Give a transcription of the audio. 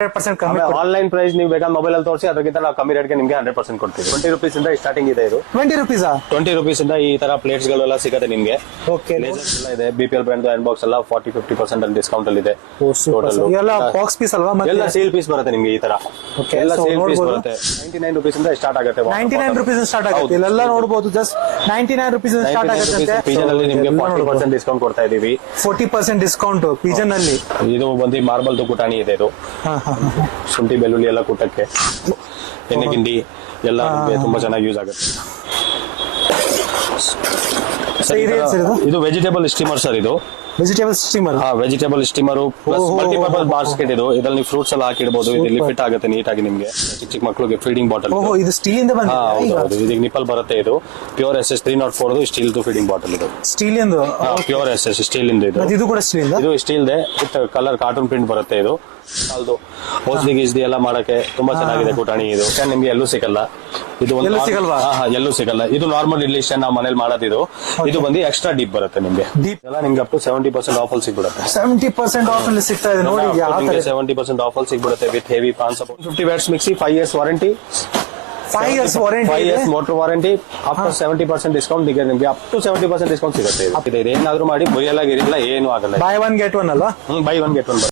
100% ಕಮ್ಮಿ online price ನೀವು ಬೇಕಾದ ಮೊಬೈಲ್ ಅಲ್ಲಿ ತೋರಿಸಿ ಅದಕ್ಕಿಂತ ನಾವು ಕಮ್ಮಿ ರೇಟ್ಗೆ ನಿಮಗೆ 100% ಕೊಡ್ತೀವಿ. 20 ರೂಪೀಸ್ ಇಂದ ಸ್ಟಾರ್ಟಿಂಗ್ ಇದೆ ಇದು. 20 ರೂಪೀಸಾ? 20 ರೂಪೀಸ್ ಇಂದ ಈ ತರ ಪ್ಲೇಟ್ಸ್ ಗಳೆಲ್ಲ ಸಿಗುತ್ತೆ ನಿಮಗೆ. ಓಕೆ, ಲೇಸರ್ಸ್ ಎಲ್ಲ ಇದೆ. BPL ಬ್ರ್ಯಾಂಡ್ ಹ್ಯಾಂಡ್ ಬಾಕ್ಸ್ ಎಲ್ಲ 40-50% ಅಲ್ಲಿ ಡಿಸ್ಕೌಂಟ್ ಅಲ್ಲಿ ಇದೆ. ಎಲ್ಲ ಬಾಕ್ಸ್ ಪೀಸ್ ಅಲ್ವಾ? ಎಲ್ಲ ಸೇಲ್ ಪೀಸ್ ಬರುತ್ತೆ ನಿಮಗೆ ಈ ತರ. ಎಲ್ಲ ಸೇಲ್ ಪೀಸ್ ಬರುತ್ತೆ. 99 ರೂಪೀಸ್ ಇಂದ ಸ್ಟಾರ್ಟ್ ಆಗುತ್ತೆ. 99 ರೂಪೀಸ್ ಸ್ಟಾರ್ಟ್ ಆಗುತ್ತೆ. ಇಲ್ಲೆಲ್ಲ ನೋಡಬಹುದು ಜಸ್ಟ್ 99 ರೂಪೀಸ್ ಸ್ಟಾರ್ಟ್ ಆಗುತ್ತೆ. ಪಿಜನ್ ಅಲ್ಲಿ ನಿಮಗೆ 40% ಡಿಸ್ಕೌಂಟ್ ಕೊಡ್ತಾ ಇದೀವಿ. 40% ಡಿಸ್ಕೌಂಟ್ ಪಿಜನ್ ಅಲ್ಲಿ. ಇದು ಬಂದು ಮಾರ್ಬಲ್ ಕುಟಾಣಿ ಇದೆ. ಇದು ಶುಂಠಿ ಬೆಳ್ಳುಳ್ಳಿ ಎಲ್ಲ ಕೂಟಕ್ಕೆ, ಎಣ್ಣೆ ಗಿಂಡಿ ಎಲ್ಲ ತುಂಬಾ ಚೆನ್ನಾಗಿ ಯೂಸ್ ಆಗುತ್ತೆ. ಇದು ವೆಜಿಟೇಬಲ್ ಸ್ಟೀಮರ್ ಸರ್. ಇದು vegetable steamer. Vegetable steamer plus multipurpose basket. ಇದರಲ್ಲಿ ಫ್ರೂಟ್ಸ್ ಎಲ್ಲ ಹಾಕಿಡಬಹುದು. ಇಲ್ಲಿ ಫಿಟ್ ಆಗುತ್ತೆ ನೀಟಾಗಿ ನಿಮಗೆ. ಚಿಕ್ಕ ಮಕ್ಕಳಿಗೆ ಫೀಡಿಂಗ್ ಬಾಟಲ್. ಇದು ಸ್ಟೀಲ್ ಇಂದ ಬಂದಿದೆ. ಇದಕ್ಕೆ ನಿಪ್ಪಲ್ ಬರುತ್ತೆ. ಇದು pure SS 304 steel feeding bottle. ಇದು ಸ್ಟೀಲ್ ಇಂದ ಪ್ಯೂರ್ SS ಸ್ಟೀಲ್ ಇಂದ. ಇದು ಕೂಡ ಸ್ಟೀಲ್ ಇಂದ. ಇದು steel they with colour cartoon print ಬರುತ್ತೆ. ಇದು ಅದು ಔಷಧಿ ಗಿಜ್ದಿ ಎಲ್ಲ ಮಾಡಕ್ಕೆ ತುಂಬಾ ಚೆನ್ನಾಗಿದೆ ಕುಟಾಣಿ. ಇದು ನಿಮ್ಗೆ ಎಲ್ಲೂ ಸಿಗಲ್ಲ. ಇದು ಎಲ್ಲೂ ಸಿಗಲ್ಲ. ಇದು ನಾರ್ಮಲ್ ಇಡ್ಲಿ ಸ್ಟ್ಯಾಂಡ್ ನಾವು ಮನೇಲಿ ಮಾಡೋದು. ಇದು ಬಂದು ಎಕ್ಸ್ಟ್ರಾ ಡೀಪ್ ಬರುತ್ತೆ ನಿಮ್ಗೆ. ಎಲ್ಲ ನಿಮ್ಗೆ ಅಪ್ ಟು 70% ಆಫ್ ಅಲ್ಲಿ ಸಿಗ್ಬಿಡುತ್ತೆ. 70% ಆಫ್ ಅಲ್ಲಿ ಸಿಗ್ತಾ ಇದೆ ನೋಡಿ. 70% ಆಫ್ ಅಲ್ಲಿ ಸಿಗ್ಬಿಡುತ್ತೆ with heavy pan support. 50 watts mixie, 5 years warranty. 5 years warranty. 5 years motor warranty. Up to 70% discount ನಿಮಗೆ. ಅಪ್ ಟು 70% ಡಿಸ್ಕೌಂಟ್ ಸಿಗುತ್ತೆ. ಏನಾದ್ರೂ ಮಾಡಿ ಬೈಯಲ್ಲ ಗಿರಿಲ್ಲ ಏನು ಆಗಲ್ಲ. ಬೈ ಒನ್ ಗೆಟ್ ಒನ್ ಅಲ್ವಾ? Buy one get one.